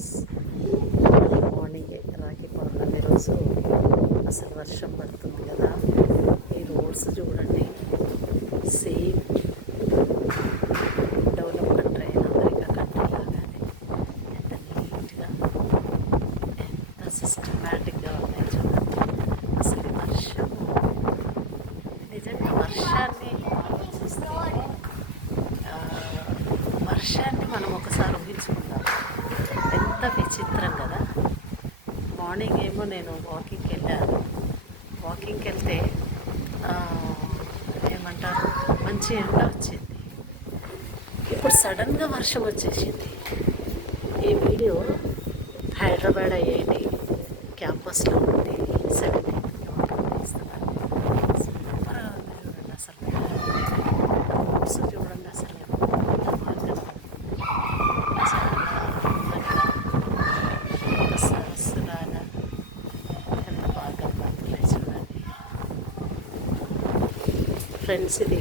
Friends, morning Rakhi పౌర్ణమి రోజు అసలు వర్షం పడుతుంది కదా. ఈ రోడ్స్ చూడండి, సేమ్ డెవలప్ కంట్రీ అయిన అమెరికా కంట్రీ లాగానే ఎంత నీట్గా, ఎంత సిస్టమేటిక్గా ఉన్నాయి చూడండి. అసలు వర్షం నిజంగా వర్షాన్ని మనం ఒకసారి ఊహించుకుందాం. ఎంత విచిత్రం కదా. మార్నింగ్ ఏమో నేను వాకింగ్కి వెళ్ళాను. వాకింగ్కి వెళ్తే ఏమంటారు, మంచి ఎండ వచ్చింది. ఇప్పుడు సడన్గా వర్షం వచ్చేసింది. ఈ వీడియో హైదరాబాద్ ఐఐటి క్యాంపస్లో ఉంది. 17 ఇస్తున్నారు. సూపర్గా ఉంది చూడండి. అసలు రోడ్స్ చూడండి, అసలు ఎంత బాగా సరస్సులాగా ఎంత బాగా కనబడుతున్నాయి చూడండి ఫ్రెండ్స్. ఇది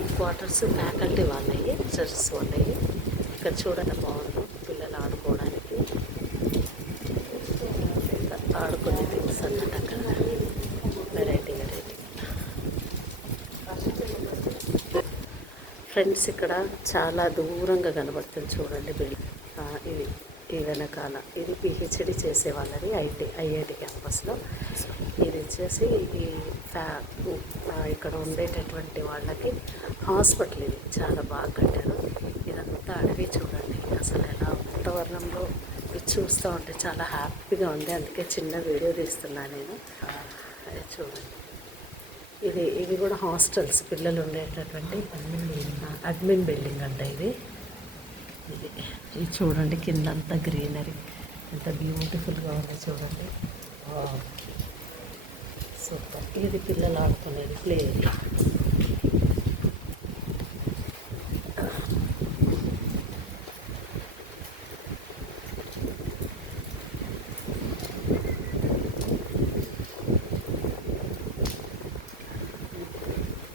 ఈ క్వార్టర్స్ ఫ్యాకల్టీ వాళ్ళవి, లెక్చరర్స్ వాళ్ళవి. ఇక్కడ చూడండి బాగుంది, పిల్లలు ఆడుకోవడానికి ఆడుకునే థింగ్స్ అన్నట్టు అక్కడ వెరైటీ ఫ్రెండ్స్. ఇక్కడ చాలా దూరంగా కనబడుతుంది చూడండి బిల్డింగ్. ఇది ఈ వెనకాల ఇది పిహెచ్డి చేసే వాళ్ళది ఐఐటి క్యాంపస్లో. ఇది వచ్చేసి ఈ ఇక్కడ ఉండేటటువంటి వాళ్ళకి హాస్పిటల్. ఇది చాలా బాగా కట్టారు. ఇదంతా అడవి చూడండి. అసలు ఎలా వాతావరణంలో ఇది చూస్తూ ఉంటే చాలా హ్యాపీగా ఉంది. అందుకే చిన్న వీడియో తీస్తున్నాను నేను. అది చూడండి, ఇది కూడా హాస్టల్స్, పిల్లలు ఉండేటటువంటి అడ్మిన్ బిల్డింగ్ అంట ఇది చూడండి. కిందంతా గ్రీనరీ ఎంత బ్యూటిఫుల్గా ఉంది చూడండి. సూపర్. ఇది పిల్లలు ఆడుకునేది ప్లే ఏరియా.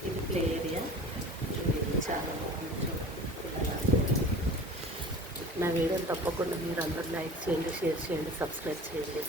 ఇది ప్లే ఏరియా. ఇది చాలా బాగుంది. నా వీడియోని తప్పకుండా మీరు అందరూ లైక్ చేయండి, షేర్ చేయండి, సబ్స్క్రైబ్ చేయండి.